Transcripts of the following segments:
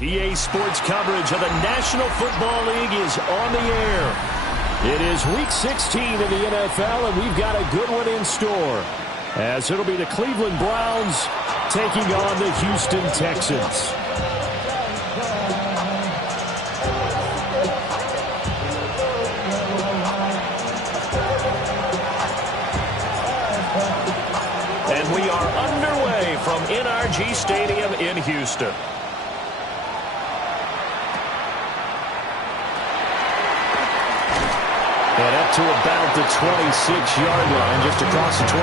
EA Sports coverage of the National Football League is on the air. It is Week 16 in the NFL, and we've got a good one in store, as it'll be the Cleveland Browns taking on the Houston Texans. And we are underway from NRG Stadium in Houston. And up to about the 26-yard line, just across the 25.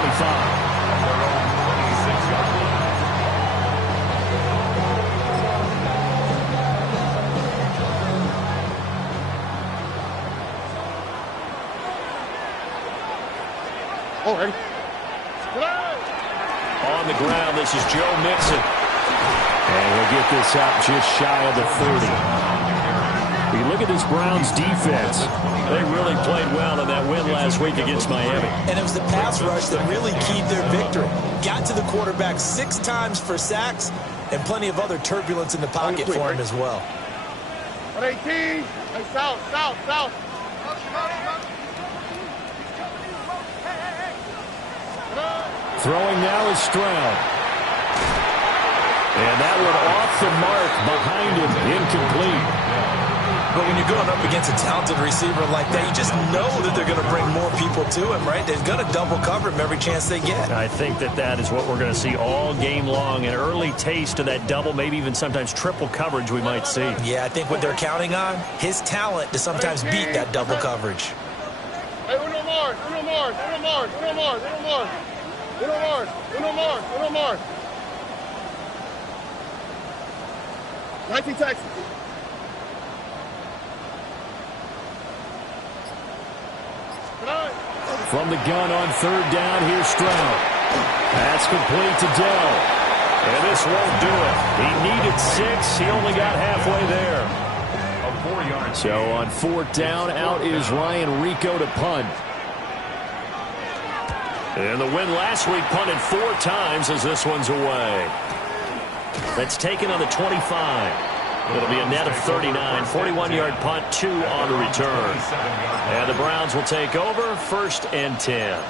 Oh, ready? On the ground, this is Joe Mixon. And he'll get this up just shy of the 30. You look at this Browns defense. They really played well in that win last week against Miami. And it was the pass rush that really keyed their victory. Got to the quarterback 6 times for sacks and plenty of other turbulence in the pocket for him as well. 118. Hey, south. Throwing now is Stroud. And that one off the mark behind him, incomplete. But when you're going up against a talented receiver like that, you just know that they're going to bring more people to him, right? They're going to double cover him every chance they get. I think that is what we're going to see all game long. An early taste of that double, maybe even sometimes triple coverage we might see. Yeah, I think what they're counting on, his talent to sometimes beat that double coverage. Hey, uno more. 19 Texas. From the gun on third down, here's Stroud. That's complete to Dell. And this won't do it. He needed 6. He only got halfway there. A 4-yard. So on fourth down, out is Ryan Rico to punt. And the win last week punted 4 times as this one's away. That's taken on the 25. It'll be a net of 39. 41-yard punt, 2 on the return. And the Browns will take over, 1st and 10.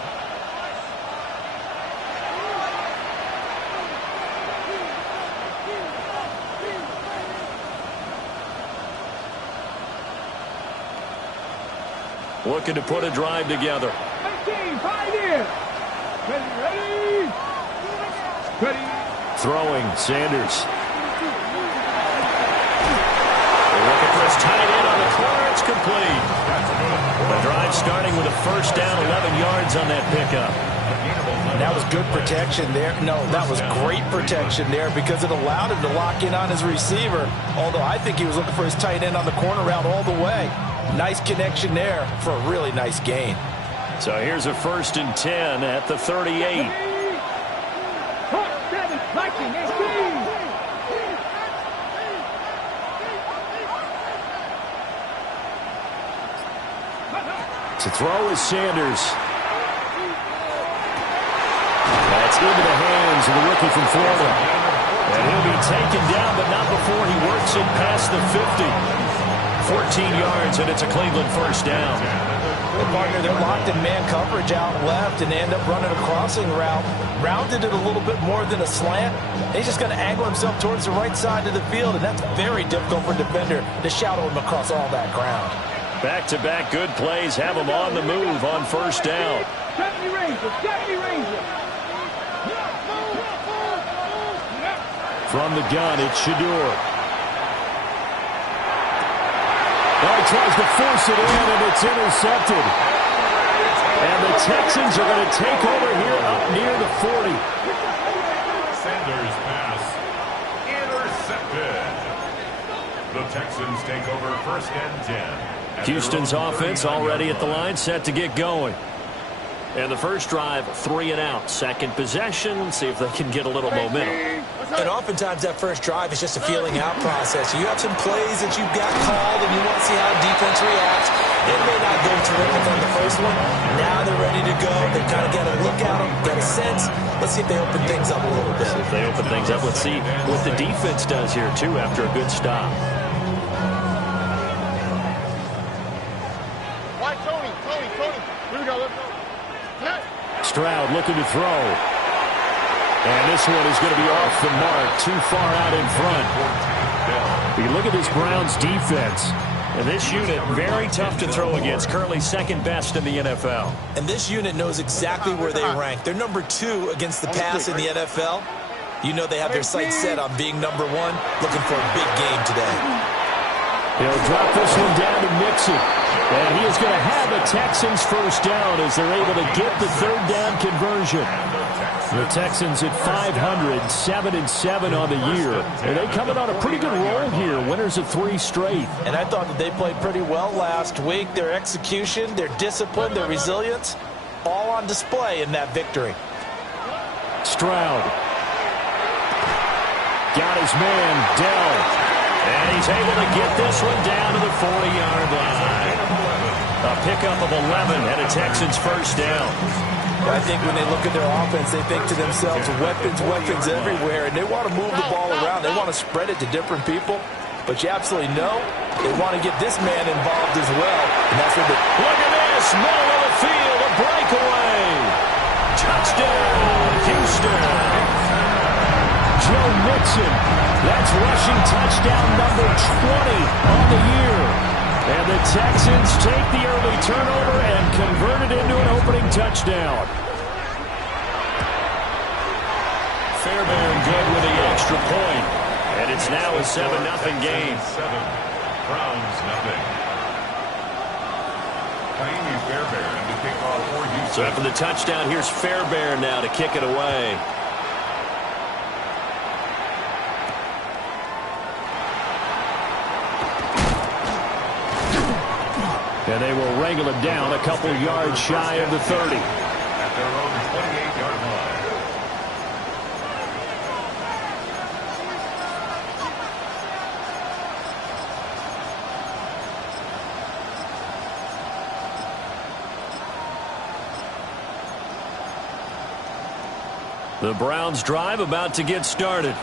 Looking to put a drive together. 19, 5 in. Ready. Throwing, Sanders. Looking for his tight end on the corner. It's complete. The drive starting with a first down, 11 yards on that pickup. That was good protection there. No, that was great protection there because it allowed him to lock in on his receiver, although I think he was looking for his tight end on the corner route all the way. Nice connection there for a really nice gain. So here's a 1st and 10 at the 38. To throw is Sanders. That's into the hands of the rookie from Florida. And he'll be taken down, but not before he works it past the 50. 14 yards, and it's a Cleveland first down. Well, partner, they're locked in man coverage out left, and they end up running a crossing route. Rounded it a little bit more than a slant. He's just going to angle himself towards the right side of the field, and that's very difficult for a defender to shadow him across all that ground. Back-to-back good plays have him on the move on first down. From the gun, it's Shador. Well, he tries to force it in, and it's intercepted. And the Texans are going to take over here up near the 40. Sanders' pass intercepted. The Texans take over 1st and 10. Houston's offense already at the line, set to get going. And the first drive, 3 and out. Second possession, see if they can get a little momentum. And oftentimes that first drive is just a feeling out process. You have some plays that you've got called and you want to see how defense reacts. It may not go terrific on the first one. Now they're ready to go. They kind of got to look at them, get a sense. Let's see if they open things up a little bit. If they open things up, let's see what the defense does here, too, after a good stop. Why, Tony? Here we go. Let's go. Stroud looking to throw. And this one is going to be off the mark, too far out in front. You look at this Browns defense. And this unit, very tough to throw against, currently second best in the NFL. And this unit knows exactly where they rank. They're number 2 against the pass in the NFL. You know they have their sights set on being number 1, looking for a big game today. He'll drop this one down to Mixon. And he is going to have the Texans first down as they're able to get the third down conversion. The Texans at 500, 7-7 on the year. And they coming on a pretty good roll here, winners of 3 straight. And I thought that they played pretty well last week. Their execution, their discipline, their resilience, all on display in that victory. Stroud. Got his man, Dell. And he's able to get this one down to the 40-yard line. A pickup of 11 and a Texans first down. I think when they look at their offense, they think to themselves, weapons everywhere, and they want to move the ball around. They want to spread it to different people. But you absolutely know they want to get this man involved as well. And that's what look at this, middle of the field, a breakaway. Touchdown, Houston. Joe Mixon, that's rushing touchdown number 20 on the year. And the Texans take the early turnover and convert it into an opening touchdown. Fairbairn good with the extra point. And it's now a 7-0 game. 7, Browns nothing. Fairbairn to kick off for Houston. So after the touchdown, here's Fairbairn now to kick it away. And they will wrangle him down a couple yards shy of the 30. At their own 28-yard line. The Browns drive about to get started.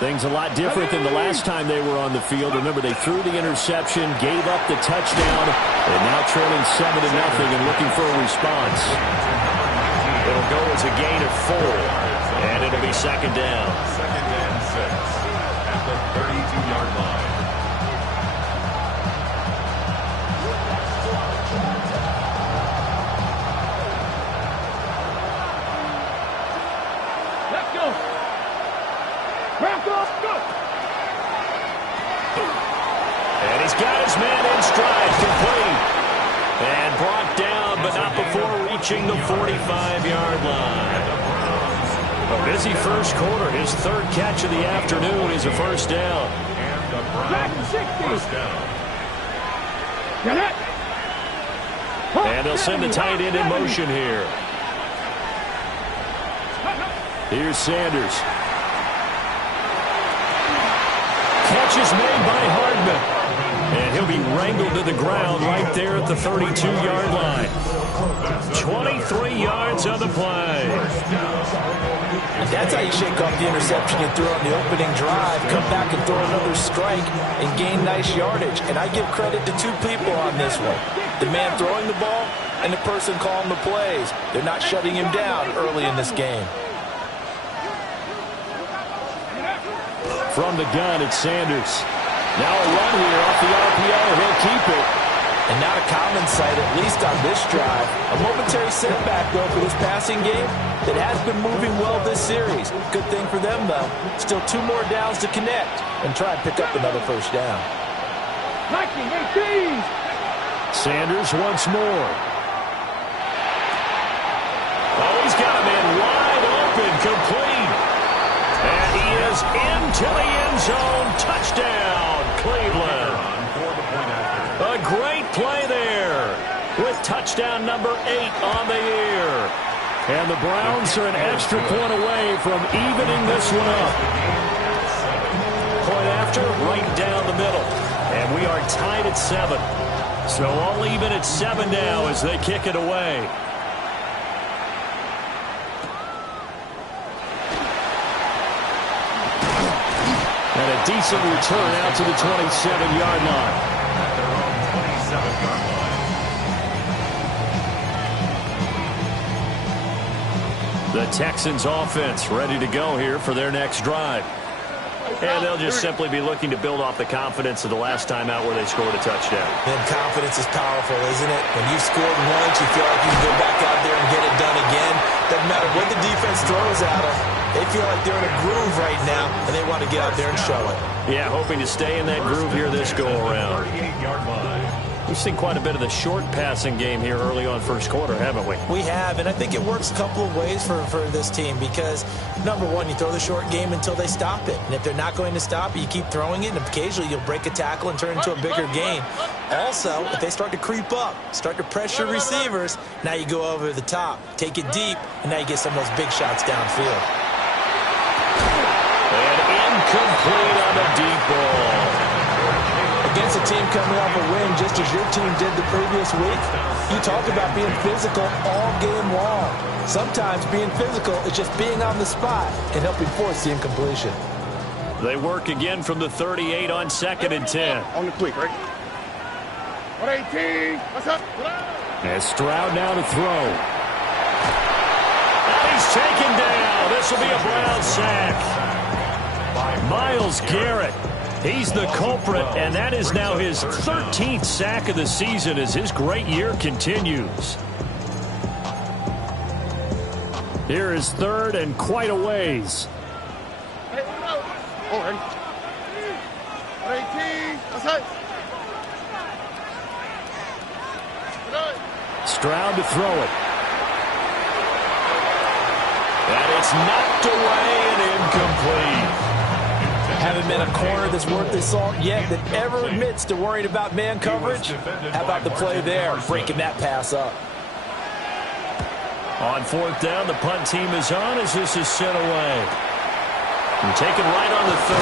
Things a lot different than the last time they were on the field. Remember, they threw the interception, gave up the touchdown, and now trailing 7-0 and looking for a response. It'll go as a gain of 4, and it'll be second down. 2nd and 6 at the 32-yard line. Let's go. Back up, go. And he's got his man in stride, complete. And brought down, but not before reaching the 45-yard line. A busy first quarter. His 3rd catch of the afternoon is a first down. And the Browns first down. Get it. And they'll send the tight end in motion here. Here's Sanders. Catch is made by Hardman. And he'll be wrangled to the ground right there at the 32-yard line. 23 yards on the play. That's how you shake off the interception you threw on the opening drive, come back and throw another strike and gain nice yardage. And I give credit to 2 people on this one. The man throwing the ball and the person calling the plays. They're not shutting him down early in this game. From the gun, it's Sanders. Now a run here off the RPO. He'll keep it. And not a common sight, at least on this drive. A momentary setback, though, for this passing game that has been moving well this series. Good thing for them, though. Still 2 more downs to connect and try and pick up another first down. Sanders once more. Oh, he's got a man wide open, complete. And he is into the end zone. Touchdown, Cleveland. A great play there with touchdown number 8 on the year. And the Browns are an extra point away from evening this one up. Point after, right down the middle. And we are tied at 7. So all even at 7 now as they kick it away. And a decent return out to the 27-yard line. At their own 27-yard line. The Texans offense ready to go here for their next drive. And they'll just simply be looking to build off the confidence of the last time out where they scored a touchdown. And confidence is powerful, isn't it? When you've scored once, you feel like you can go back out there and get it done again. Doesn't matter what the defense throws at them. They feel like they're in a groove right now, and they want to get out there and show it. Yeah, hoping to stay in that groove here this go-around. 38-yard line. We've seen quite a bit of the short passing game here early on first quarter, haven't we? We have, and I think it works a couple of ways for this team because, number one, you throw the short game until they stop it. And if they're not going to stop it, you keep throwing it, and occasionally you'll break a tackle and turn it into a bigger gain. Also, if they start to creep up, start to pressure receivers, now you go over the top, take it deep, and now you get some of those big shots downfield. And incomplete on the deep ball. Against a team coming off a win just as your team did the previous week, you talk about being physical all game long. Sometimes being physical is just being on the spot and helping force the incompletion. They work again from the 38 on 2nd and 10. On the quick, right? 118. What's up? And Stroud now to throw. And he's taken down. This will be a Brown sack. Myles Garrett. He's the culprit, and that is now his 13th sack of the season as his great year continues. Here is 3rd and quite a ways. Hey, oh, 118. What's up? Stroud to throw it. And it's knocked away and incomplete. Haven't been a corner that's worth his salt yet that ever admits to worrying about man coverage. How about the play there, breaking that pass up? On 4th down, the punt team is on as this is sent away. And taken right on the 30.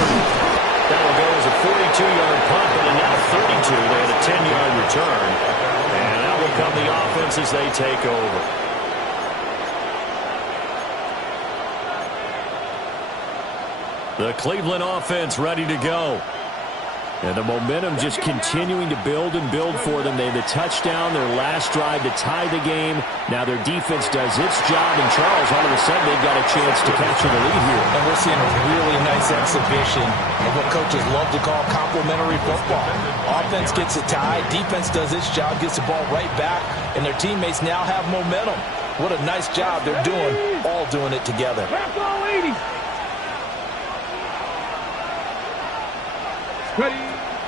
That'll go as a 42-yard punt, but a now 32. They had a 10-yard return. And that will come the offense as they take over. The Cleveland offense ready to go. And the momentum just continuing to build and build for them. They had the touchdown, their last drive to tie the game. Now their defense does its job, and Charles, all of a sudden, they've got a chance to capture the lead here. And we're seeing a really nice exhibition of what coaches love to call complementary football. Offense gets it tied, defense does its job, gets the ball right back, and their teammates now have momentum. What a nice job they're doing, all doing it together.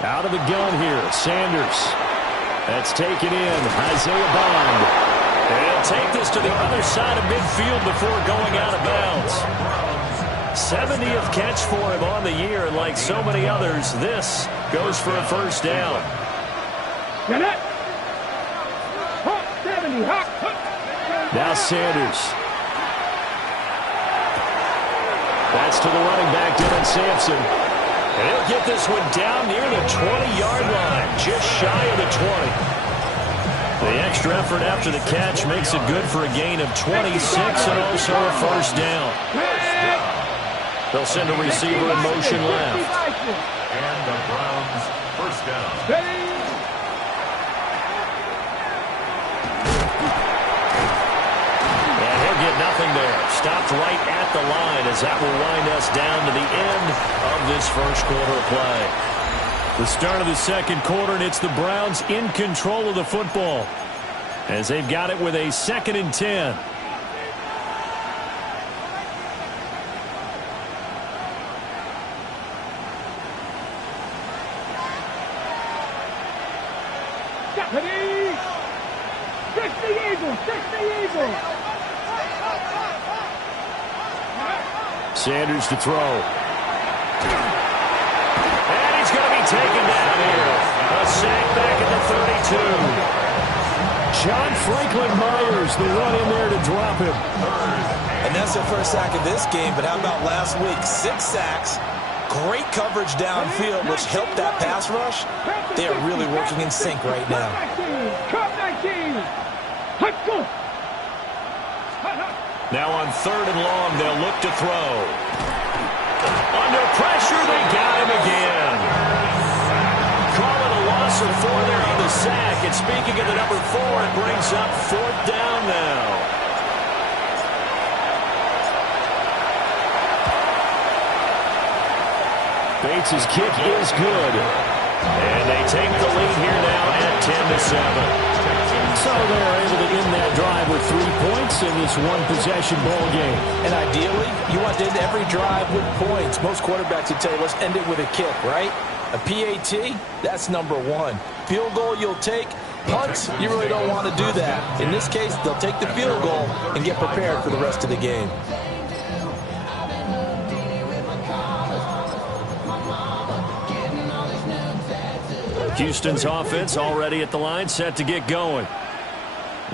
Out of the gun here, Sanders. That's taken in, Isaiah Bond. And he'll take this to the other side of midfield before going out of bounds. 70th catch for him on the year, and like so many others, this goes for a first down. Now Sanders. That's to the running back, Dylan Sampson. And he'll get this one down near the 20-yard line, just shy of the 20. The extra effort after the catch makes it good for a gain of 26 and also a first down. They'll send a receiver in motion left. And the Browns first down. And he'll get nothing there. Stopped right at the line as that will wind us down to the end of this first quarter of play. The start of the second quarter, and it's the Browns in control of the football as they've got it with a 2nd and 10. Sanders to throw. And he's going to be taken down here. A sack back at the 32. John Franklin Myers, the one in there to drop him. And that's their first sack of this game, but how about last week? 6 sacks, great coverage downfield, which helped that pass rush. They are really working in sync right now. Now on 3rd and long, they'll look to throw. Under pressure, they got him again. Call it a loss of 4 there on the sack. And speaking of the number 4, it brings up 4th down now. Bates' kick is good. And they take the lead here now at 10-7. So they're able to end that drive with 3 points in this one-possession ball game. And ideally, you want to end every drive with points. Most quarterbacks would tell you, let's end it with a kick, right? A PAT, that's number 1. Field goal you'll take. Punts, you really don't want to do that. In this case, they'll take the field goal and get prepared for the rest of the game. Houston's offense already at the line, set to get going.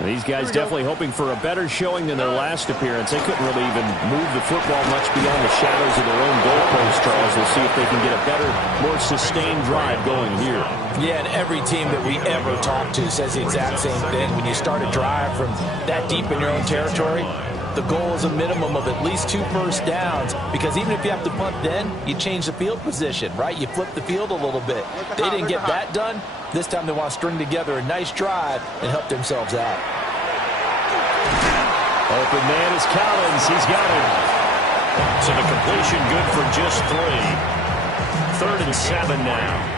These guys definitely hoping for a better showing than their last appearance. They couldn't really even move the football much beyond the shadows of their own goalpost, Charles. We'll see if they can get a better, more sustained drive going here. Yeah, and every team that we ever talk to says the exact same thing. When you start a drive from that deep in your own territory, the goal is a minimum of at least 2 first downs, because even if you have to punt then, you change the field position, right? You flip the field a little bit. They didn't get that done. This time they want to string together a nice drive and help themselves out. Open man is Collins. He's got him. So the completion good for just 3. 3rd and 7 now.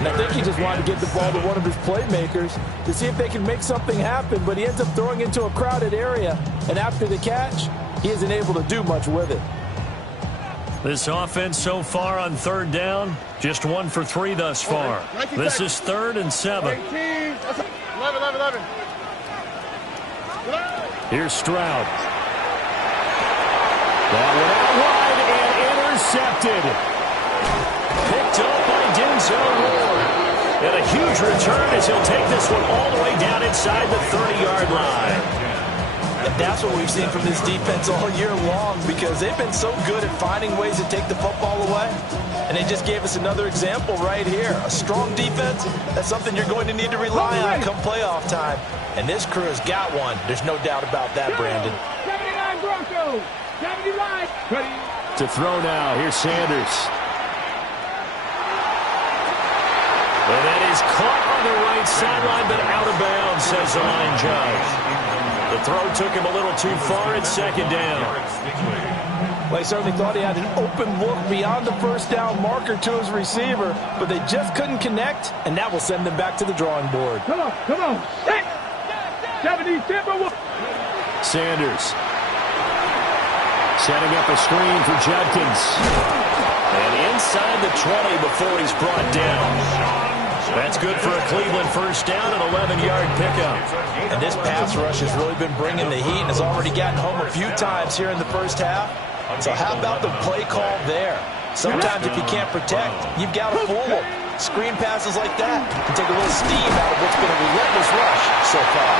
And I think he just wanted to get the ball to one of his playmakers to see if they can make something happen, but he ends up throwing into a crowded area, and after the catch, he isn't able to do much with it. This offense so far on 3rd down, just 1 for 3 thus far. This is 3rd and 7. 11. Here's Stroud. That went out wide and intercepted. Picked up by Denzel Ward. And a huge return as he'll take this one all the way down inside the 30-yard line. And that's what we've seen from this defense all year long, because they've been so good at finding ways to take the football away. And they just gave us another example right here. A strong defense, that's something you're going to need to rely on come playoff time. And this crew has got one. There's no doubt about that, Brandon. 79 Broncos. 79. To throw now. Here's Sanders. And that is caught on the right sideline, but out of bounds, says the line judge. The throw took him a little too far. It's 2nd down. Well, he certainly thought he had an open look beyond the first down marker to his receiver, but they just couldn't connect, and that will send them back to the drawing board. Come on. 70, Sanders. Setting up a screen for Judkins. And inside the 20 before he's brought down. That's good for a Cleveland first down, an 11-yard pickup. And this pass rush has really been bringing the heat and has already gotten home a few times here in the first half. So how about the play call there? Sometimes if you can't protect, you've got to fool them. Screen passes like that can take a little steam out of what's been a relentless rush so far.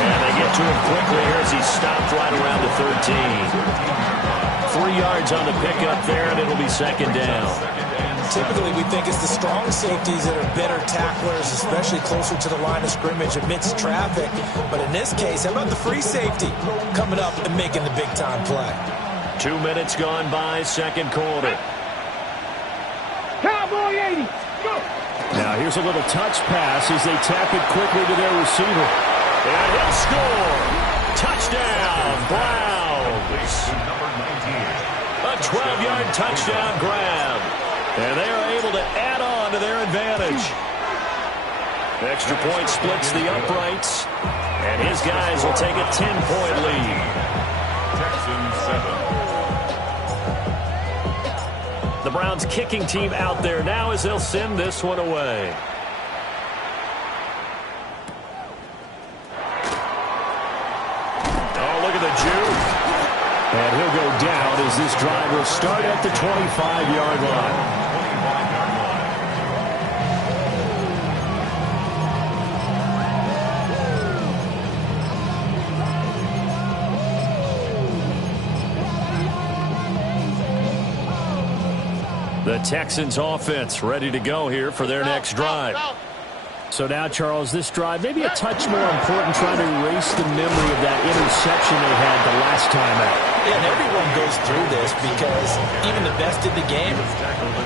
And they get to him quickly here as he stopped right around the 13. 3 yards on the pickup there, and it'll be 2nd down. Typically, we think it's the strong safeties that are better tacklers, especially closer to the line of scrimmage amidst traffic. But in this case, how about the free safety coming up and making the big-time play? 2 minutes gone by, 2nd quarter. Cowboy 80. Go. Now here's a little touch pass as they tap it quickly to their receiver. And he'll score. Touchdown, Browns. A 12-yard touchdown grab. And they are able to add on to their advantage. Extra point splits the uprights. And his guys will take a 10-point lead. Texans 7. The Browns kicking team out there now as they'll send this one away. Oh, look at the juke. And he'll go down as this drive will start at the 25-yard line. The Texans offense ready to go here for their next drive. So now, Charles, this drive maybe a touch more important, trying to erase the memory of that interception they had the last time out. Yeah, and everyone goes through this because even the best in the game,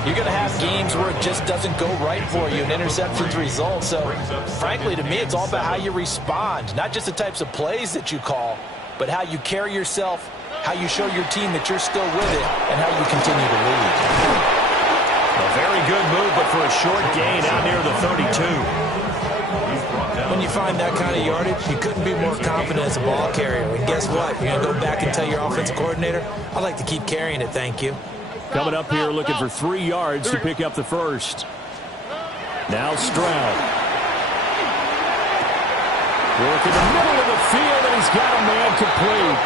you're going to have games where it just doesn't go right for you and interceptions result. So, frankly, to me, it's all about how you respond, not just the types of plays that you call, but how you carry yourself, how you show your team that you're still with it, and how you continue to lead. A very good move, but for a short gain out near the 32. When you find that kind of yardage, you couldn't be more confident as a ball carrier. And guess what? You're going to go back and tell your offensive coordinator, I'd like to keep carrying it, thank you. Coming up here looking for 3 yards to pick up the first. Now Stroud. Work in the middle of the field, and he's got a man complete.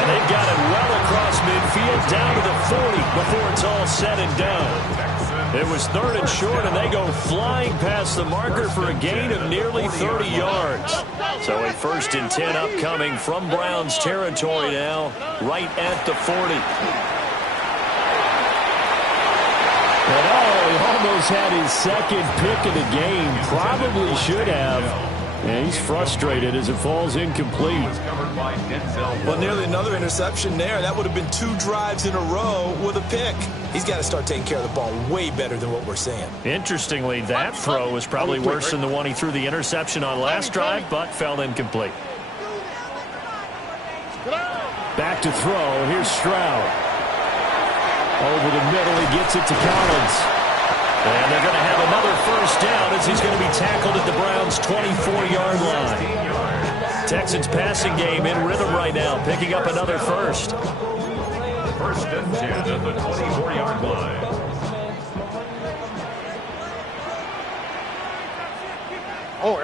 And they've got it well across midfield, down to the 40 before it's all said and done. It was 3rd and short, and they go flying past the marker for a gain of nearly 30 yards. So a 1st and 10 upcoming from Browns territory now, right at the 40. And he almost had his second pick of the game. Probably should have. And he's frustrated as it falls incomplete. Well, nearly another interception there. That would have been 2 drives in a row with a pick. He's got to start taking care of the ball way better than what we're seeing. Interestingly, that throw was probably worse than the one he threw the interception on last drive, but fell incomplete. Back to throw. Here's Stroud. Over the middle, he gets it to Collins. And they're going to have another 1st down as he's going to be tackled at the Browns' 24-yard line. Texans passing game in rhythm right now, picking up another 1st. 1st and 10 at the 24-yard line. Oh,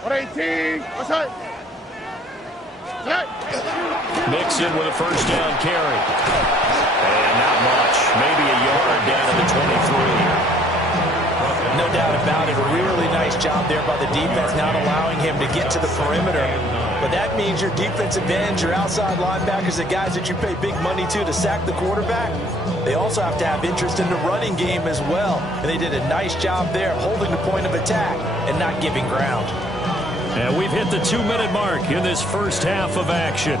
118. What's that? Mixon with a 1st down carry. And not much. Maybe a yard down to the 23. No doubt about it. A really nice job there by the defense, not allowing him to get to the perimeter. But that means your defensive ends, your outside linebackers, the guys that you pay big money to sack the quarterback, they also have to have interest in the running game as well. And they did a nice job there, holding the point of attack and not giving ground. And we've hit the 2-minute mark in this first half of action.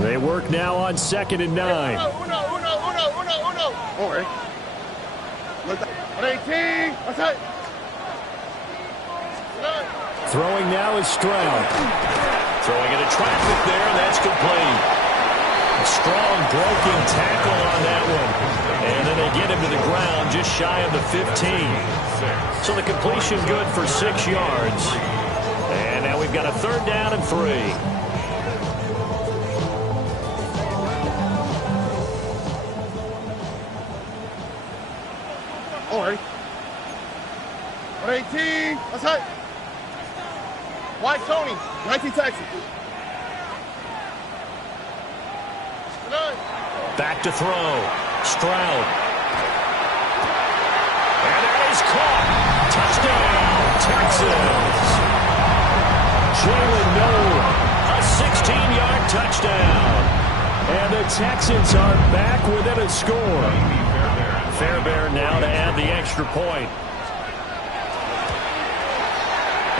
They work now on 2nd and 9. Uno. All right. 118. What's that? Throwing now is Stroud. Throwing into traffic there, and that's complete. A strong broken tackle on that one. And then they get him to the ground just shy of the 15. So the completion good for 6 yards. And now we've got a 3rd down and 3. All right. 118. What's that? White Tony. 19 Texas. Back to throw. Stroud. And that is caught. Touchdown, Texans. Jalen Nolan. A 16-yard touchdown. And the Texans are back within a score. Fairbairn now to add the extra point.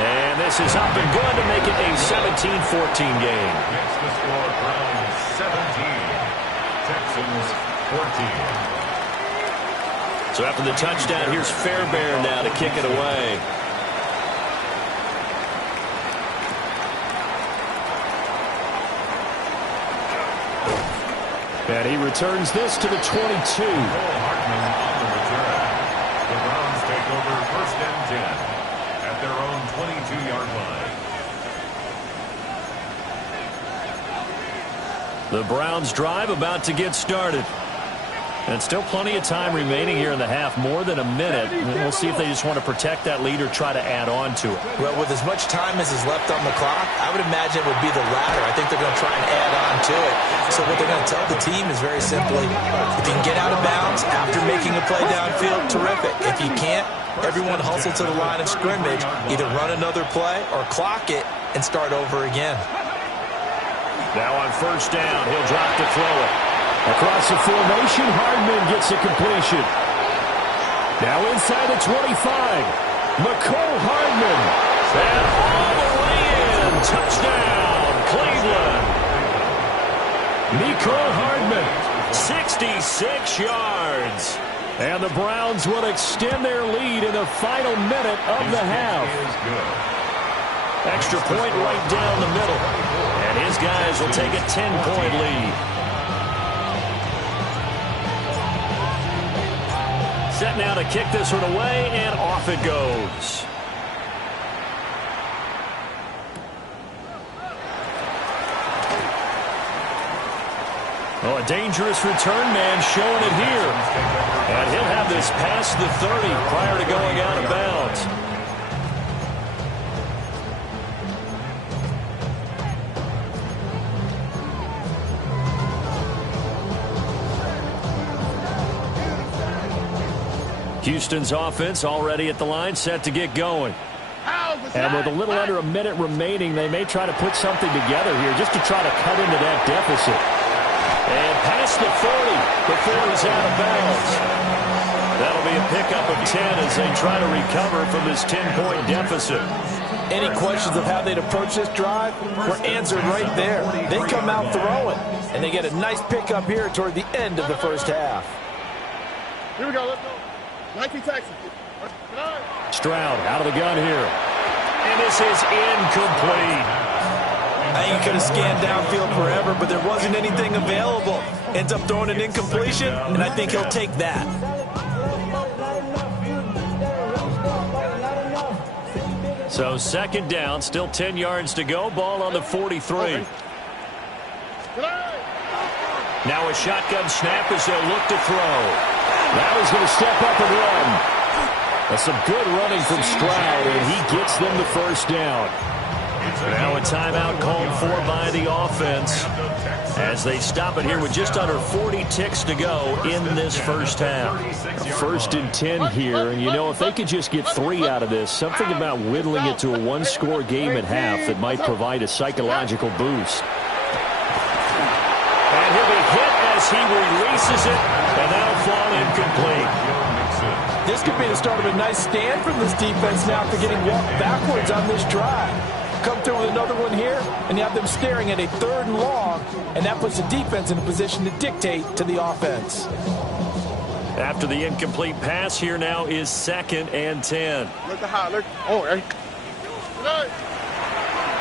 And this is up and good to make it a 17-14 game. Makes the score Browns 17, Texans 14. So after the touchdown, here's Fairbairn now to kick it away. And he returns this to the 22. Cole Hartman on the return. The Browns take over 1st and 10 at their own 22-yard line. The Browns drive about to get started. And still plenty of time remaining here in the half, more than a minute. We'll see if they just want to protect that lead or try to add on to it. Well, with as much time as is left on the clock, I would imagine it would be the latter. I think they're going to try and add on to it. So what they're going to tell the team is very simply, if you can get out of bounds after making a play downfield, terrific. If you can't, everyone hustle to the line of scrimmage, either run another play or clock it and start over again. Now on first down, he'll drop to throw it. Across the formation, Hardman gets a completion. Now inside the 25. McCole Hardman. And all the way in. Touchdown, Cleveland. McCole Hardman. 66 yards. And the Browns will extend their lead in the final minute of the half. Extra point right down the middle. And his guys will take a 10-point lead. Set now to kick this one away, and off it goes. Oh, a dangerous return man showing it here. And he'll have this past the 30 prior to going out of bounds. Houston's offense already at the line, set to get going. And with a little under a minute remaining, they may try to put something together here just to try to cut into that deficit. And past the 40 before he's out of bounds. That'll be a pickup of 10 as they try to recover from this 10-point deficit. Any questions of how they'd approach this drive were answered right there. They come out throwing, and they get a nice pickup here toward the end of the first half. Here we go. Let's go. 19 Texas. Stroud out of the gun here. And this is incomplete. I think he could have scanned downfield forever, but there wasn't anything available. Ends up throwing an incompletion, and I think he'll take that. So second down, still 10 yards to go. Ball on the 43. Now a shotgun snap as they'll look to throw. Now he's going to step up and run. That's some good running from Stroud, and he gets them the first down. Now a timeout called for by the offense as they stop it here with just under 40 ticks to go in this first half. First and 10 here, and you know, if they could just get 3 out of this, something about whittling it to a one-score game at half that might provide a psychological boost. And he'll be hit as he releases it, and that'll fall incomplete. This could be the start of a nice stand from this defense now after getting walked backwards on this drive. Come through with another one here, and you have them staring at a 3rd and long, and that puts the defense in a position to dictate to the offense. After the incomplete pass, here now is 2nd and 10. Look the high. Look. Oh, right.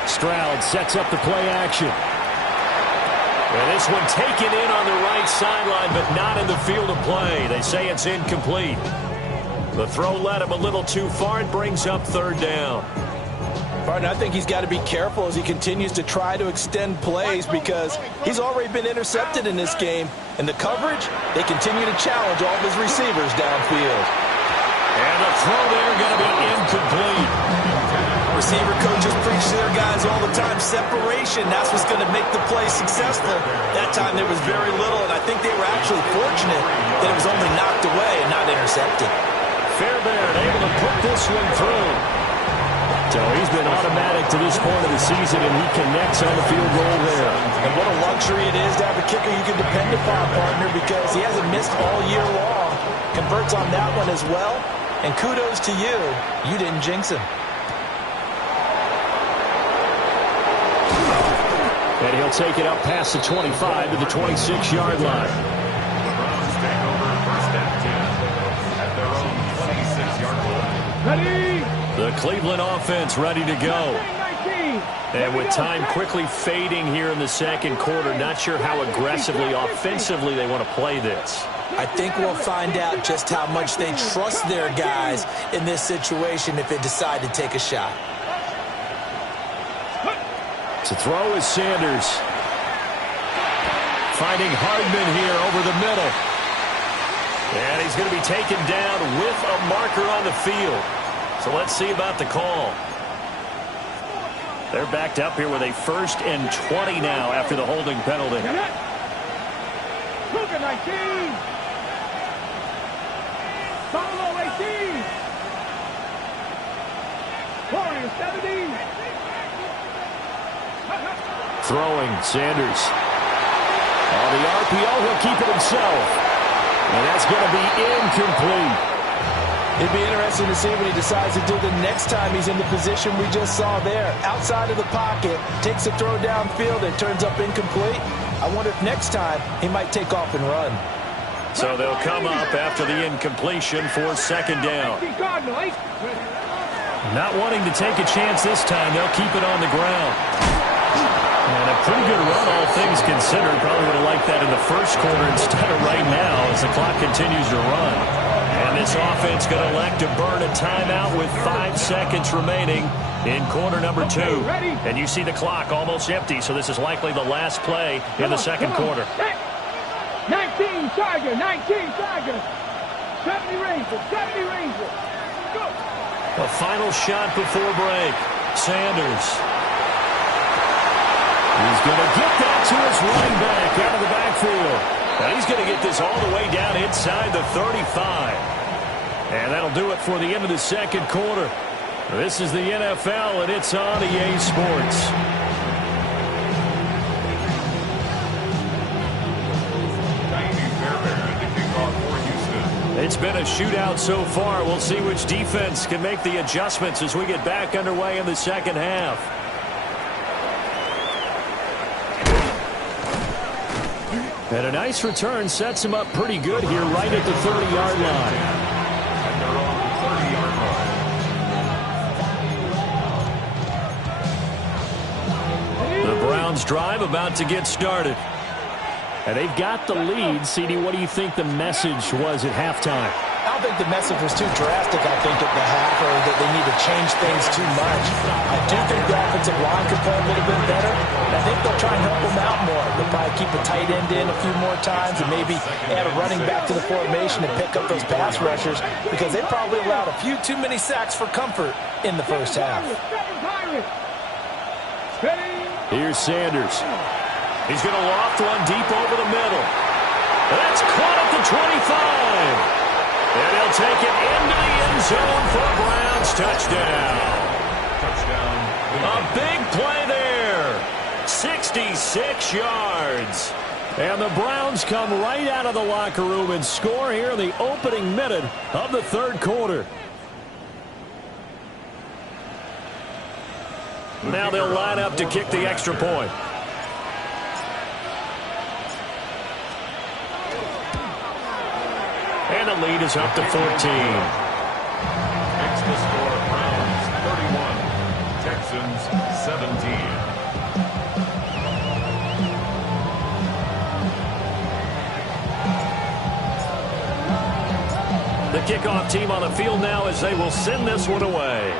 Stroud sets up the play action. And this one taken in on the right sideline, but not in the field of play. They say it's incomplete. The throw led him a little too far. It brings up 3rd down. I think he's got to be careful as he continues to try to extend plays because he's already been intercepted in this game. And the coverage, they continue to challenge all of his receivers downfield. And the throw there going to be incomplete. Receiver coaches preach to their guys all the time. Separation, that's what's going to make the play successful. That time there was very little, and I think they were actually fortunate that it was only knocked away and not intercepted. Fairbairn able to put this one through. So he's been automatic to this point of the season, and he connects on the field goal there. And what a luxury it is to have a kicker you can depend upon, partner, because he hasn't missed all year long. Converts on that one as well. And kudos to you. You didn't jinx him. And he'll take it up past the 25 to the 26-yard line. The Browns take over 1st and 10 at their own 26-yard line. Ready? The Cleveland offense ready to go. And with time quickly fading here in the second quarter, not sure how aggressively, offensively they want to play this. I think we'll find out just how much they trust their guys in this situation if they decide to take a shot. To throw is Sanders. Finding Hardman here over the middle. And he's going to be taken down with a marker on the field. So let's see about the call. They're backed up here with a 1st and 20 now after the holding penalty. Look at 19. Solo 18. Warriors 17. throwing. Sanders. On the RPO, he'll keep it himself. And that's going to be incomplete. It'd be interesting to see what he decides to do the next time he's in the position we just saw there. Outside of the pocket, takes a throw downfield, it turns up incomplete. I wonder if next time he might take off and run. So they'll come up after the incompletion for second down. Not wanting to take a chance this time, they'll keep it on the ground. And a pretty good run, all things considered. Probably would have liked that in the first quarter instead of right now as the clock continues to run. And this offense going to elect to burn a timeout with 5 seconds remaining in quarter number 2. And you see the clock almost empty, so this is likely the last play in the second quarter. 19 Tiger, 19 Tiger. 70 Rangers, 70 Rangers. Go. A final shot before break. Sanders. He's going to get that to his running back out of the backfield. Now he's going to get this all the way down inside the 35. And that'll do it for the end of the second quarter. This is the NFL, and it's on EA Sports. It's been a shootout so far. We'll see which defense can make the adjustments as we get back underway in the second half. And a nice return sets him up pretty good here right at the 30-yard line. And they're on the 30-yard line. The Browns drive about to get started. And they've got the lead. CD, what do you think the message was at halftime? I don't think the message was too drastic, I think, at the half, or that they need to change things too much. I do think the offensive line could play a little bit better. And I think they'll try and help them out more. They'll probably keep a tight end in a few more times and maybe add a running back to the formation and pick up those pass rushers because they probably allowed a few too many sacks for comfort in the first half. Here's Sanders. He's going to loft one deep over the middle. That's caught at the 25. And he'll take it into the end zone for a Browns touchdown. A big play there. 66 yards. And the Browns come right out of the locker room and score here in the opening minute of the third quarter. Now they'll line up to kick the extra point. And the lead is up to 14. Makes the score Browns 31, Texans 17. The kickoff team on the field now as they will send this one away.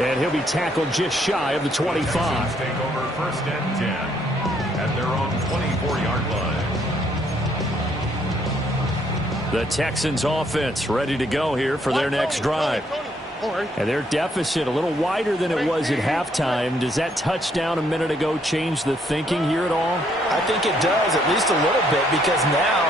And he'll be tackled just shy of the 25. Texans take over first and 10 at their own 24-yard line. The Texans offense ready to go here for their next drive. And their deficit a little wider than it was at halftime. Does that touchdown a minute ago change the thinking here at all? I think it does, at least a little bit, because now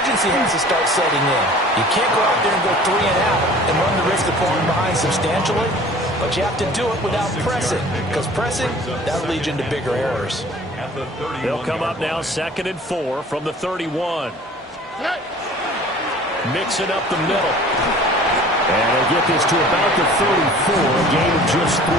urgency has to start setting in. You can't go out there and go 3 and out and run the risk of falling behind substantially. But you have to do it without pressing, because pressing, that'll lead you into bigger errors. They'll come up now 2nd and 4 from the 31. Mixing up the middle. And they'll get this to about the 34, a gain of just 3.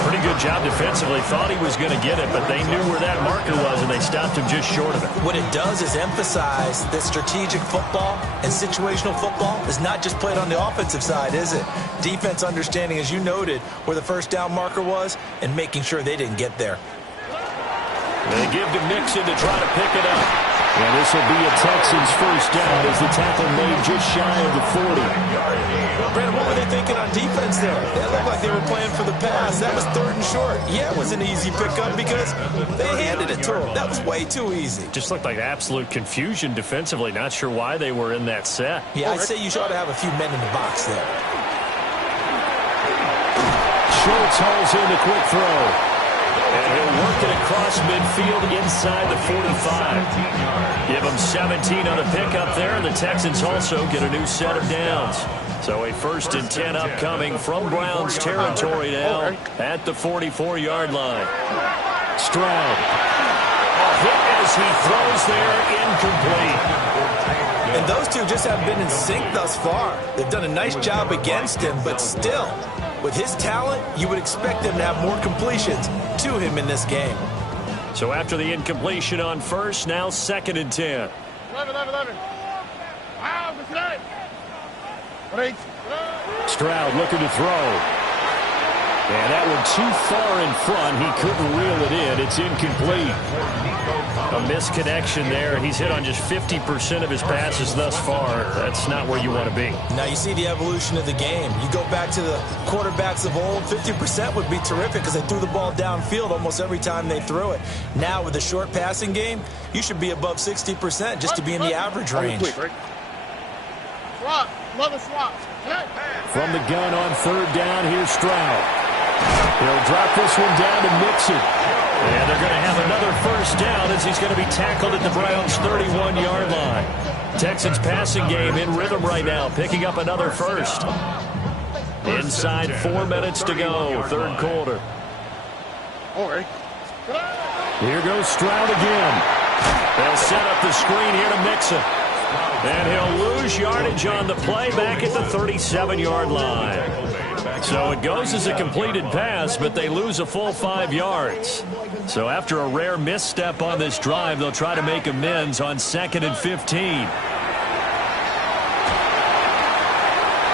Pretty good job defensively. Thought he was going to get it, but they knew where that marker was, and they stopped him just short of it. What it does is emphasize that strategic football and situational football is not just played on the offensive side, is it? Defense understanding, as you noted, where the first down marker was and making sure they didn't get there. They give to Mixon to try to pick it up. And this will be a Texans first down as the tackle made just shy of the 40. Well, Brandon, what were they thinking on defense there? They looked like they were playing for the pass. That was 3rd and short. Yeah, it was an easy pickup because they handed it to them. That was way too easy. Just looked like absolute confusion defensively. Not sure why they were in that set. Yeah, I'd say you ought to have a few men in the box there. Schultz hauls in a quick throw. And he'll work it across midfield inside the 45. Give them 17 on the pickup there, and the Texans also get a new set of downs. So a 1st and 10 upcoming from Browns territory now at the 44-yard line. Stroud. A hit as he throws there, incomplete. And those two just haven't been in sync thus far. They've done a nice job against him, but still, with his talent, you would expect them to have more completions to him in this game. So after the incompletion on 1st, now 2nd and 10. 11. Wow, that's right. Stroud looking to throw. And that one too far in front. He couldn't reel it in. It's incomplete. A misconnection there. He's hit on just 50% of his passes thus far. That's not where you want to be. Now you see the evolution of the game. You go back to the quarterbacks of old, 50% would be terrific because they threw the ball downfield almost every time they threw it. Now with the short passing game, you should be above 60% just to be in the average range. Swap. Love a swap. From the gun on 3rd down, here's Stroud. He'll drop this one down to Mixon. And they're going to have another 1st down as he's going to be tackled at the Browns' 31-yard line. Texans passing game in rhythm right now, picking up another 1st. Inside 4 minutes to go, 3rd quarter. Here goes Stroud again. They'll set up the screen here to Mixon. And he'll lose yardage on the play back at the 37-yard line. So it goes as a completed pass, but they lose a full 5 yards. So after a rare misstep on this drive, they'll try to make amends on 2nd and 15.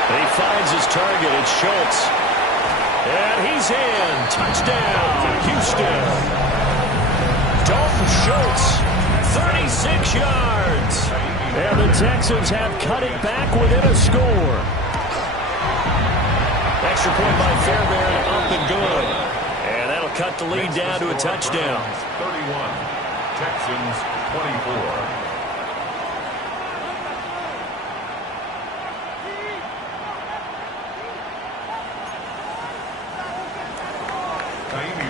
He finds his target. It's Schultz. And he's in. Touchdown, Houston. Dalton Schultz, 36 yards. And the Texans have cut it back within a score. Extra point by Fairbairn, up and good. And that'll cut the lead down to a touchdown. 31, Texans 24.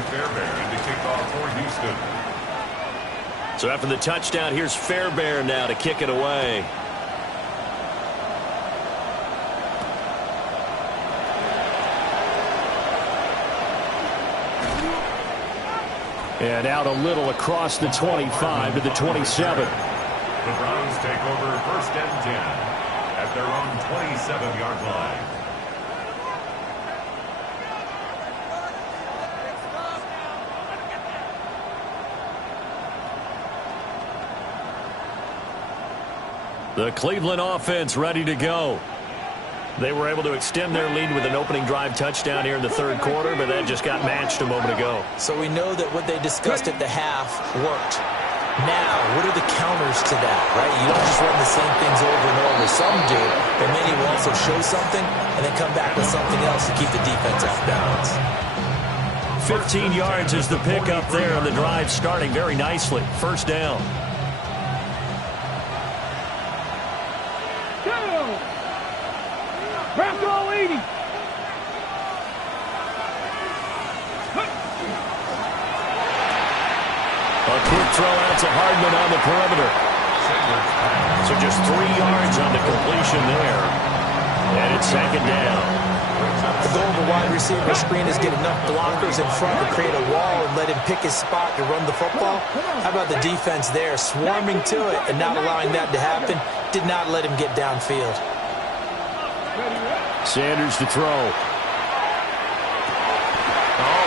Fairbairn to kick off for Houston. So after the touchdown, here's Fairbairn now to kick it away. And out a little across the 25 to the 27. The Browns take over 1st and 10 at their own 27-yard line. The Cleveland offense ready to go. They were able to extend their lead with an opening drive touchdown here in the 3rd quarter, but that just got matched a moment ago. So we know that what they discussed at the half worked. Now, what are the counters to that, right? You don't just run the same things over and over. Some do, but many will also show something and then come back with something else to keep the defense off balance. 15 yards is the pickup there, and the drive starting very nicely. 1st down. Bronco 80. A quick throw out to Hardman on the perimeter. So just 3 yards on the completion there. And it's 2nd down. The goal of a wide receiver screen is get enough blockers in front to create a wall and let him pick his spot to run the football. How about the defense there, swarming to it and not allowing that to happen? Did not let him get downfield. Sanders to throw. Oh,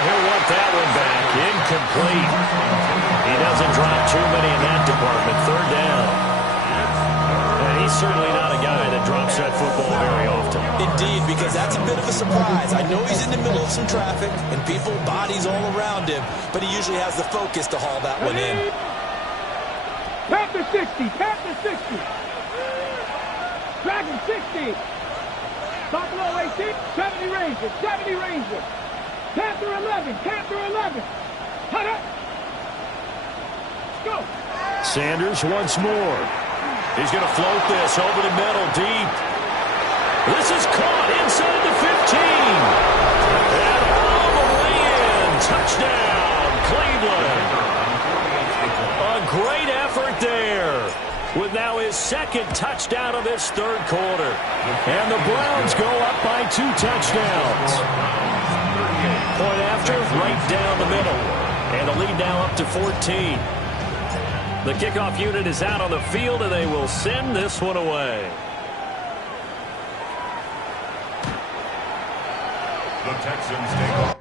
he'll want that one back. Incomplete. He doesn't drop too many in that department. 3rd down. And he's certainly not a guy that drops that football very often. Indeed, because that's a bit of a surprise. I know he's in the middle of some traffic and people, bodies all around him, but he usually has the focus to haul that one in. Panther 60. Panther 60. Dragon 60. Buffalo 18, 70 Rangers, 70 Rangers. Panther 11, Panther 11. Hut up. Go. Sanders once more. He's going to float this over the middle, deep. This is caught inside the 15. And all the way in. Touchdown, with now his second touchdown of this third quarter. And the Browns go up by 2 touchdowns. Point after, right down the middle. And the lead now up to 14. The kickoff unit is out on the field, and they will send this one away. The Texans take off.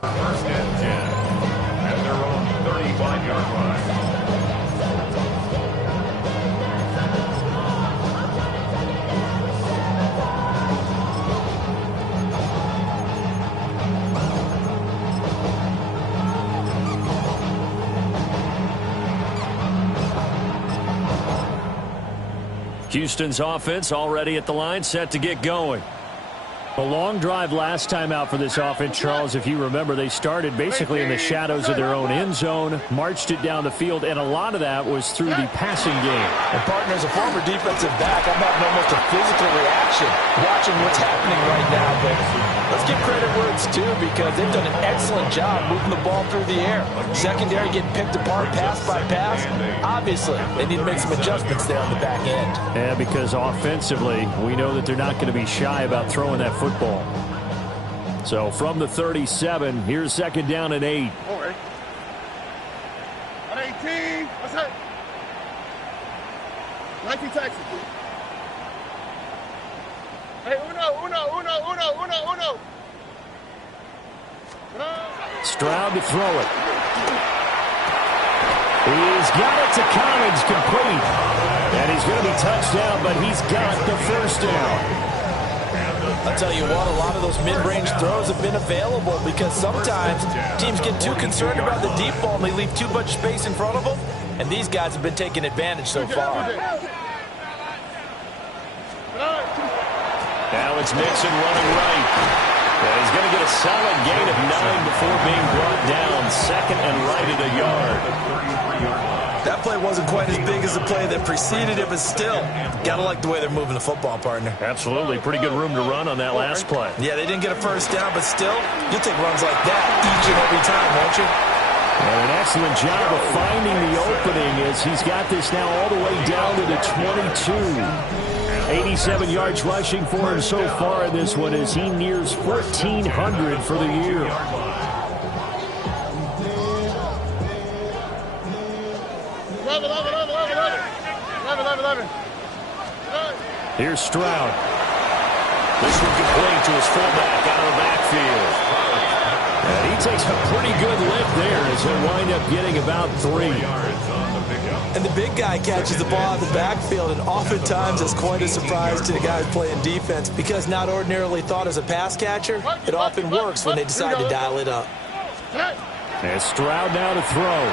First and 10 at their own 35-yard line. Houston's offense already at the line, set to get going. A long drive last time out for this offense, Charles. If you remember, they started basically in the shadows of their own end zone, marched it down the field, and a lot of that was through the passing game. And, partner, as a former defensive back, I'm having almost a physical reaction watching what's happening right now. But let's give credit where it's due, because they've done an excellent job moving the ball through the air. Secondary getting picked apart pass by pass. Obviously, they need to make some adjustments there on the back end. Yeah, because offensively, we know that they're not going to be shy about throwing that football. So from the 37, here's second down and 8. All right. 18. What's that? 19 Texas. Hey, uno. Stroud to throw it. He's got it to Collins, complete. And he's going to be touchdown, but he's got the first down. I'll tell you what, a lot of those mid-range throws have been available, because sometimes teams get too concerned about the deep ball and they leave too much space in front of them, and these guys have been taking advantage so far. Alex Mixon running right. And he's going to get a solid gain of 9 before being brought down. Second and right at a yard. That play wasn't quite as big as the play that preceded it, but still, gotta like the way they're moving the football, partner. Absolutely. Pretty good room to run on that last play. Yeah, they didn't get a first down, but still, you'll take runs like that each and every time, won't you? And an excellent job of finding the opening as he's got this now all the way down to the 22. 87 yards rushing for him so far in this one as he nears 1,400 for the year. Here's Stroud. This one complete to his fullback out of the backfield. And he takes a pretty good lift there as he'll wind up getting about 3. And the big guy catches the ball out of the backfield, and oftentimes it's quite a surprise to the guys playing defense, because not ordinarily thought as a pass catcher, it often works when they decide to dial it up. And Stroud now to throw.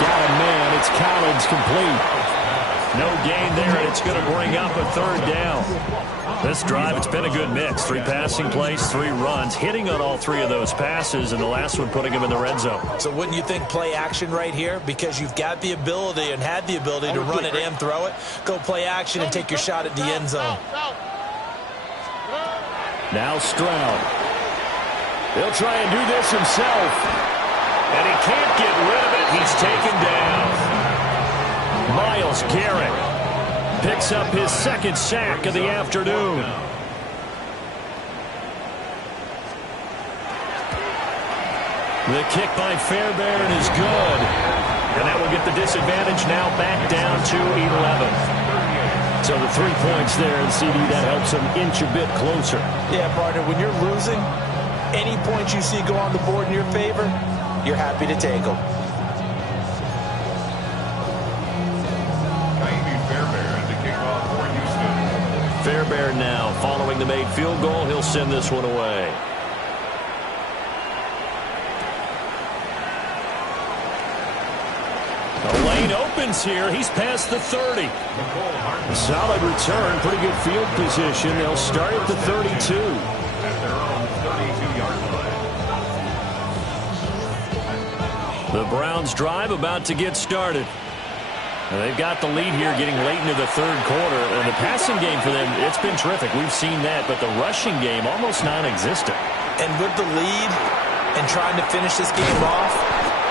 Got a man. It's Collins, complete. No gain there, and it's going to bring up a third down. This drive, it's been a good mix. 3 passing plays, 3 runs, hitting on all 3 of those passes, and the last one putting him in the red zone. So wouldn't you think play action right here? Because you've got the ability and had the ability to run it and throw it. Go play action and take your shot at the end zone. Now Stroud. He'll try and do this himself. And he can't get rid of it. He's taken down. Myles Garrett picks up his second sack of the afternoon. The kick by Fairbairn is good. And that will get the disadvantage now back down to 11. So the 3 points there, and CD, that helps them inch a bit closer. Yeah, partner, when you're losing, any points you see go on the board in your favor, you're happy to take them. Fairbairn now following the made field goal. He'll send this one away. The lane opens here. He's past the 30. A solid return. Pretty good field position. They'll start at the 32. At their own 32-yard line. The Browns drive about to get started. They've got the lead here getting late into the third quarter. And the passing game for them, it's been terrific. We've seen that. But the rushing game, almost non-existent. And with the lead and trying to finish this game off,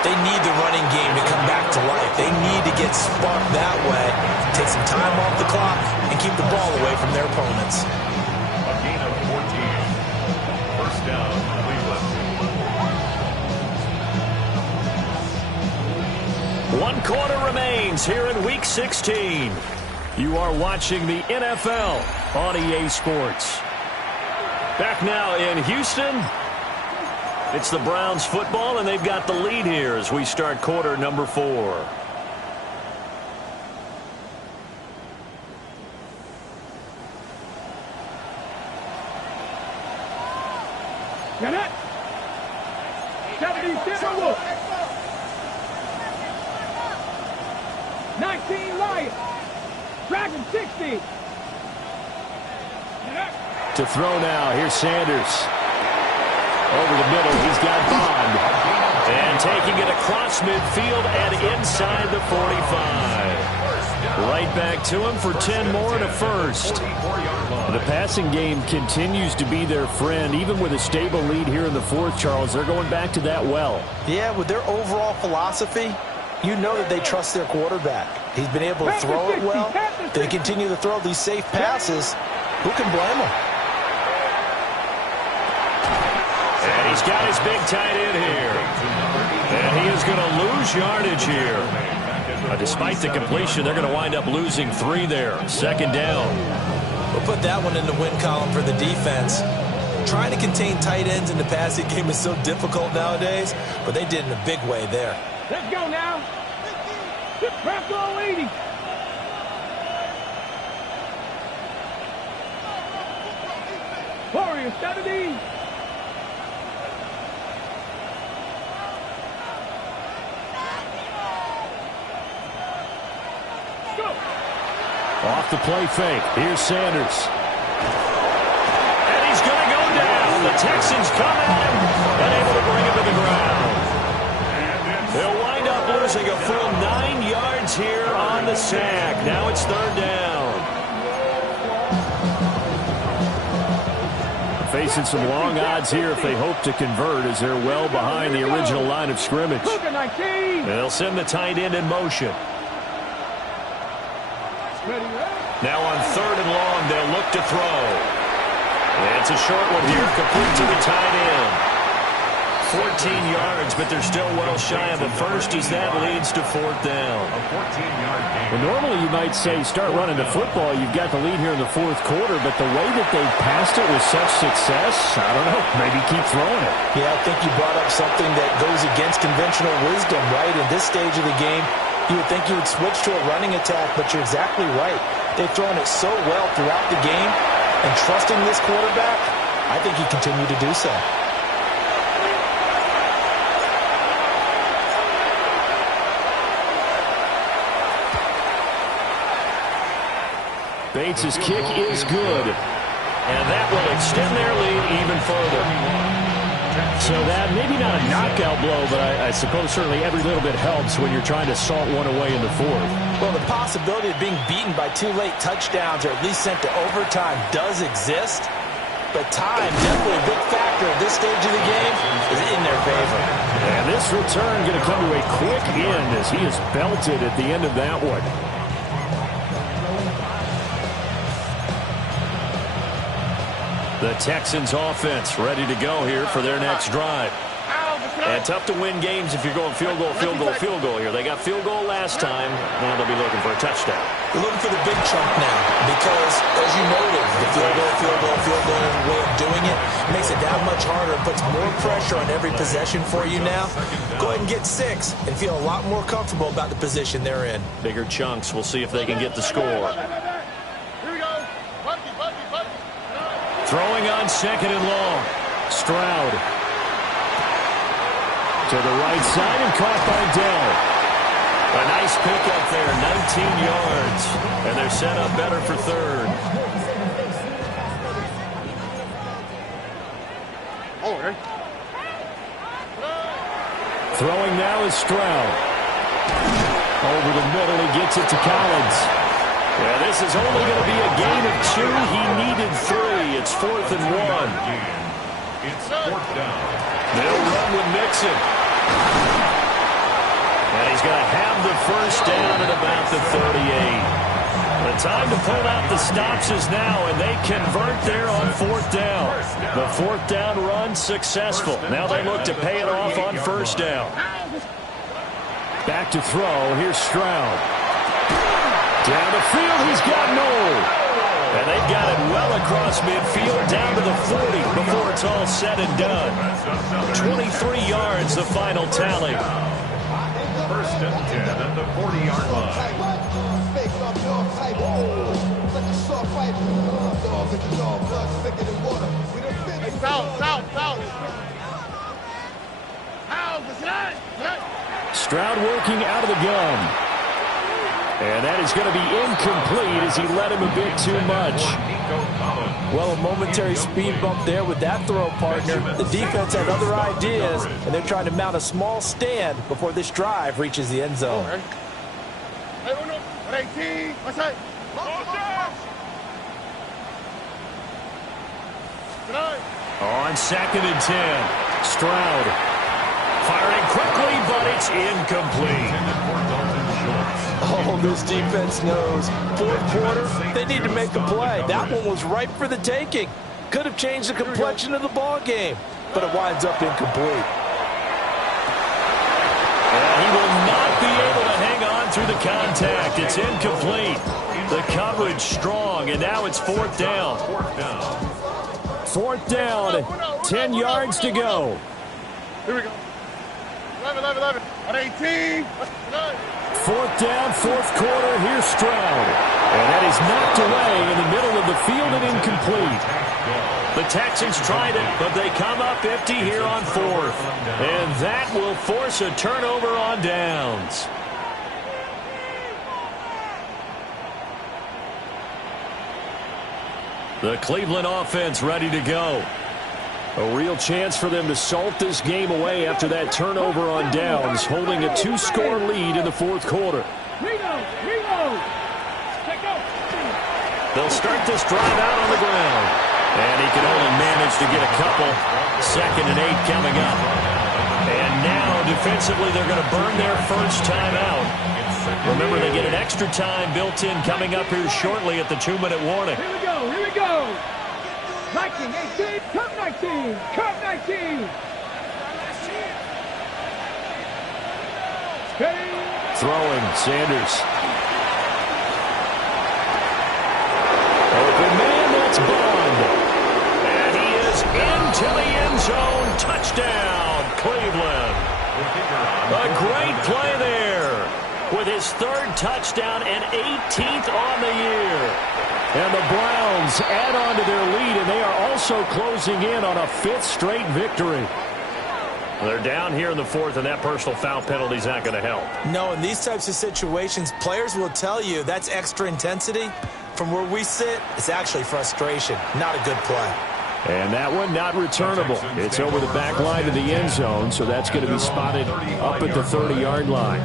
they need the running game to come back to life. They need to get sparked that way, take some time off the clock, and keep the ball away from their opponents. A gain of 14. First down, Cleveland. 1 quarter remains here in Week 16. You are watching the NFL on EA Sports. Back now in Houston. It's the Browns football, and they've got the lead here as we start quarter number 4. Get it. 77 Wolf. 19 Lions. Dragon 60. To throw now. Here's Sanders. Over the middle, he's got Bond. And taking it across midfield and inside the 45. Right back to him for 10 more and a first. The passing game continues to be their friend. Even with a stable lead here in the fourth, Charles, they're going back to that well. Yeah, with their overall philosophy, you know that they trust their quarterback. He's been able to throw it well. They continue to throw these safe passes. Who can blame them? And he's got his big tight end here. And he is going to lose yardage here. Despite the completion, they're going to wind up losing 3 there. Second down. We'll put that one in the win column for the defense. Trying to contain tight ends in the passing game is so difficult nowadays, but they did in a big way there. Let's go now. Press all 80. Warriors 70. Off the play fake. Here's Sanders. And he's going to go down. The Texans come at him and able to bring him to the ground. They'll wind up losing a full 9 yards here on the sack. Now it's third down. Facing some long odds here if they hope to convert, as they're well behind the original line of scrimmage. They'll send the tight end in motion. Now on third and long, they'll look to throw. It's a short one here, complete to the tight end. 14 yards, but they're still well shy of a first as that leads to fourth down. A 14-yard gain. Well, normally you might say start running the football. You've got the lead here in the fourth quarter, but the way that they passed it with such success, I don't know, maybe keep throwing it. Yeah, I think you brought up something that goes against conventional wisdom, right? In this stage of the game, you would think you would switch to a running attack, but you're exactly right. They've thrown it so well throughout the game, and trusting this quarterback, I think you continue to do so. Bates' kick is good, and that will extend their lead even further. So that, maybe not a knockout blow, but I suppose certainly every little bit helps when you're trying to salt one away in the fourth. Well, the possibility of being beaten by 2 late touchdowns or at least sent to overtime does exist, but time, definitely a big factor at this stage of the game, is in their favor. And this return going to come to a quick end as he is belted at the end of that one. The Texans offense ready to go here for their next drive. Yeah, tough to win games if you're going field goal, field goal, field goal here. They got field goal last time. Now they'll be looking for a touchdown. They're looking for the big chunk now because, as you noted, the field goal way of doing it makes it that much harder and puts more pressure on every possession for you now. Go ahead and get 6 and feel a lot more comfortable about the position they're in. Bigger chunks. We'll see if they can get the score. Here we go. Bucky. Throwing on second and long. Stroud. To the right side and caught by Dell. A nice pickup there, 19 yards. And they're set up better for third. Oh, okay. Throwing now is Stroud. Over the middle, he gets it to Collins. Yeah, this is only going to be a gain of 2. He needed 3. It's 4th and 1. It's 4th down. They'll run with Mixon. And he's going to have the first down at about the 38. The time to pull out the stops is now, and they convert there on 4th down. The 4th down run successful. Now they look to pay it off on 1st down. Back to throw. Here's Stroud. Down the field, he's got Noel. And they've got it well across midfield, down to the 40 before it's all said and done. 23 yards, the final tally. 1st and 10 at the 40-yard line. Stroud working out of the gun. And that is going to be incomplete as he led him a bit too much. Well, a momentary speed bump there with that throw, partner. The defense had other ideas, and they're trying to mount a small stand before this drive reaches the end zone. On 2nd and 10, Stroud firing quickly, but it's incomplete. Oh, this defense knows. 4th quarter, they need to make a play. That one was ripe for the taking. Could have changed the complexion of the ball game, but it winds up incomplete. He will not be able to hang on through the contact. It's incomplete. The coverage strong, and now it's 4th down. 4th down, 10 yards to go. Here we go. 11. At 18. 4th down, 4th quarter. Here's Stroud. And that is knocked away in the middle of the field and incomplete. The Texans tried it, but they come up empty here on 4th. And that will force a turnover on downs. The Cleveland offense ready to go. A real chance for them to salt this game away after that turnover on downs, holding a 2-score lead in the 4th quarter. They'll start this drive out on the ground. And he can only manage to get a couple. 2nd and 8 coming up. And now, defensively, they're going to burn their first time out. Remember, they get an extra time built in coming up here shortly at the 2-minute warning. Here we go. 19, 18, cut 19, cut 19. Throwing, Sanders. Open man, that's Bond. And he is into the end zone. Touchdown, Cleveland. A great play there with his 3rd touchdown and 18th on the year. And the Browns add on to their lead, and they are also closing in on a 5th straight victory. They're down here in the 4th, and that personal foul penalty is not going to help. No, in these types of situations, players will tell you that's extra intensity. From where we sit, it's actually frustration, not a good play. And that one not returnable. It's over the back line of the end zone, so that's going to be spotted up at the 30-yard line.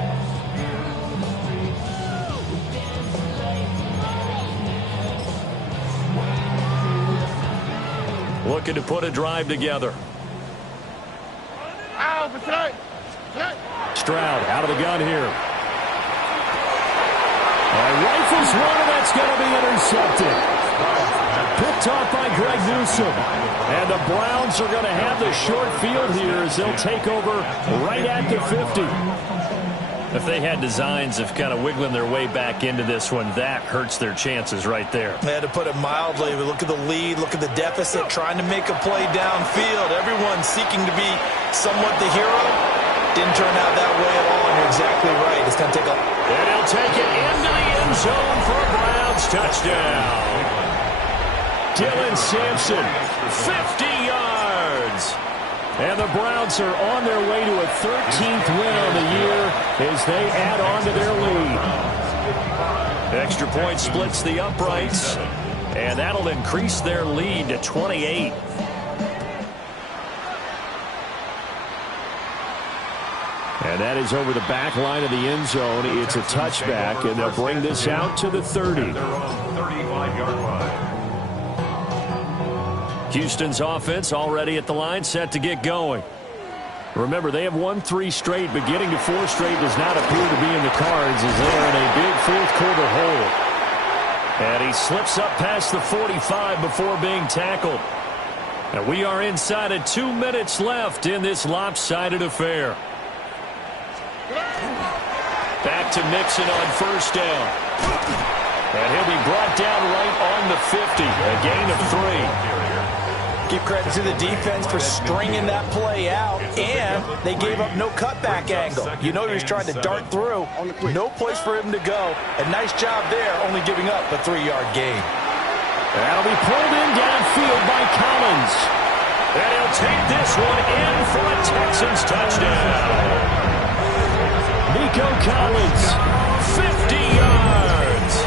Looking to put a drive together. Stroud out of the gun here. Rifles one, and that's going to be intercepted. Picked off by Greg Newsome. And the Browns are going to have the short field here as they'll take over right at the 50. If they had designs of kind of wiggling their way back into this one, that hurts their chances right there. Yeah, to put it mildly, look at the lead, look at the deficit, trying to make a play downfield. Everyone seeking to be somewhat the hero. Didn't turn out that way at all, and you're exactly right. It's going to take a... And he'll take it into the end zone for a Browns touchdown. Dylan Sampson, 50 yards. And the Browns are on their way to a 13th win on the year as they add on to their lead. Extra point splits the uprights, and that'll increase their lead to 28. And that is over the back line of the end zone. It's a touchback, and they'll bring this out to the 30. 35-yard line. Houston's offense already at the line, set to get going. Remember, they have won 3 straight, but getting to 4 straight does not appear to be in the cards as they are in a big fourth-quarter hole. And he slips up past the 45 before being tackled. And we are inside of 2 minutes left in this lopsided affair. Back to Mixon on first down. And he'll be brought down right on the 50, a gain of 3. Give credit to the defense for stringing that play out, and they gave up no cutback angle. You know he was trying to dart through. No place for him to go. A nice job there, only giving up a 3-yard gain. That'll be pulled in downfield by Collins. And he'll take this one in for a Texans touchdown. Nico Collins, 50 yards.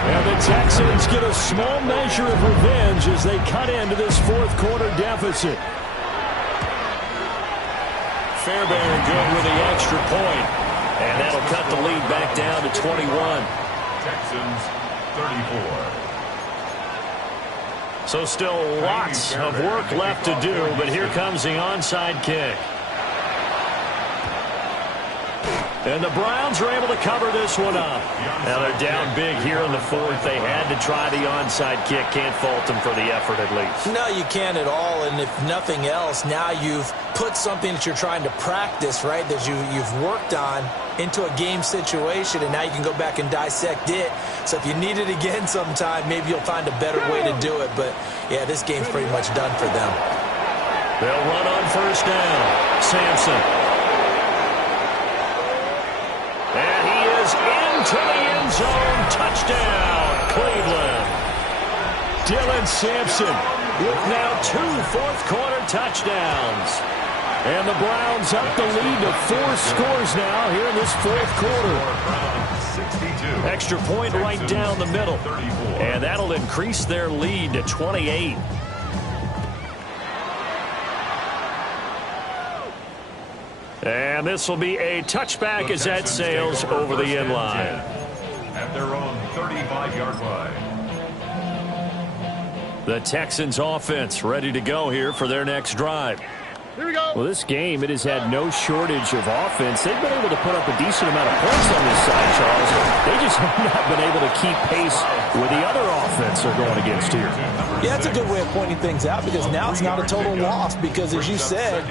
And the Texans get a small measure of revenge as they cut into this fourth-quarter deficit. Fairbairn good with the extra point. And that'll cut the lead back down to 21. Texans 34. So still lots of work left to do, but here comes the onside kick. And the Browns are able to cover this one up. Now they're down big here in the fourth. They had to try the onside kick. Can't fault them for the effort at least. No, you can't at all. And if nothing else, now you've put something that you're trying to practice, right, that you've worked on into a game situation, and now you can go back and dissect it. So if you need it again sometime, maybe you'll find a better way to do it. But, yeah, this game's pretty much done for them. They'll run on first down. Sampson. And he is into the end zone. Touchdown, Cleveland. Dylan Sampson with now 2 fourth-quarter touchdowns. And the Browns up the lead to 4 scores now here in this fourth quarter. Extra point right down the middle. And that'll increase their lead to 28. And this will be a touchback as that sails over the end line. At their own 35-yard line. The Texans offense ready to go here for their next drive. Here we go. Well, this game, it has had no shortage of offense. They've been able to put up a decent amount of points on this side, Charles. They just have not been able to keep pace with the other offense they're going against here. Yeah, that's a good way of pointing things out because now it's not a total loss because, as you said,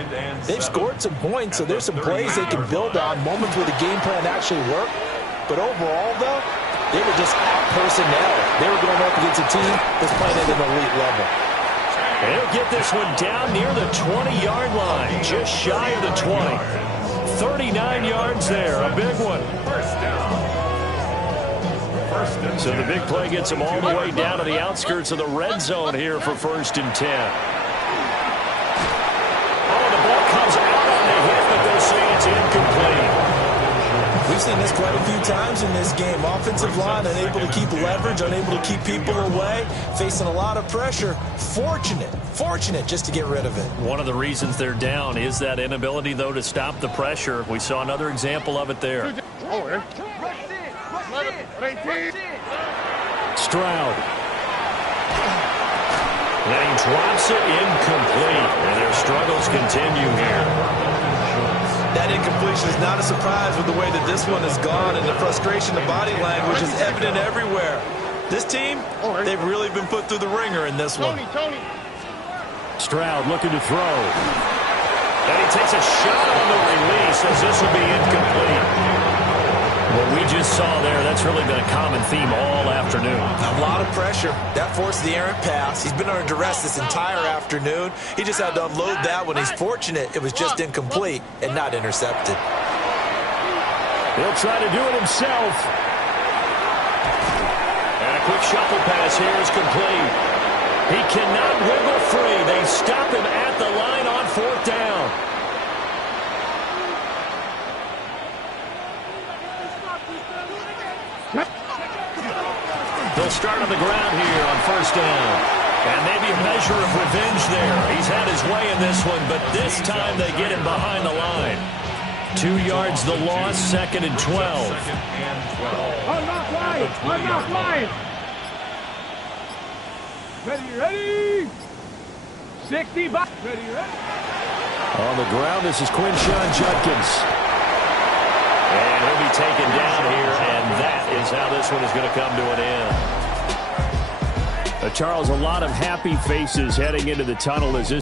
they've scored some points, so there's some plays they can build on, moments where the game plan actually worked. But overall, though, they were just out personnel. They were going up against a team that's playing at an elite level. And he'll get this one down near the 20-yard line, just shy of the 20. 39 yards there, a big one. First down. So the big play gets them all the way down to the outskirts of the red zone here for 1st and 10. Oh, the ball comes out on the hit, but they'll say it's incomplete. We've seen this quite a few times in this game. Offensive line unable to keep leverage, unable to keep people away, facing a lot of pressure. Fortunate just to get rid of it. One of the reasons they're down is that inability, though, to stop the pressure. We saw another example of it there. Stroud. And he drops it incomplete, and their struggles continue here. That incompletion is not a surprise with the way that this one has gone, and the frustration, the body language is evident everywhere. This team, they've really been put through the ringer in this one. Tony. Stroud looking to throw. And he takes a shot on the release as this will be incomplete. What we just saw there, that's really been a common theme all afternoon. A lot of pressure. That forced the errant pass. He's been under duress this entire afternoon. He just had to unload that one. He's fortunate it was just incomplete and not intercepted. He'll try to do it himself. And a quick shuffle pass here is complete. He cannot wiggle free. They stop him at the line on 4th down. They'll start on the ground here on 1st down. And maybe a measure of revenge there. He's had his way in this one, but this time they get him behind the line. 2 yards the loss, 2nd and 12. Unlock line. Ready. 60 back. Ready. On the ground, this is Quinshon Judkins. And he'll be taken down here, and that is how this one is going to come to an end. Charles, a lot of happy faces heading into the tunnel as this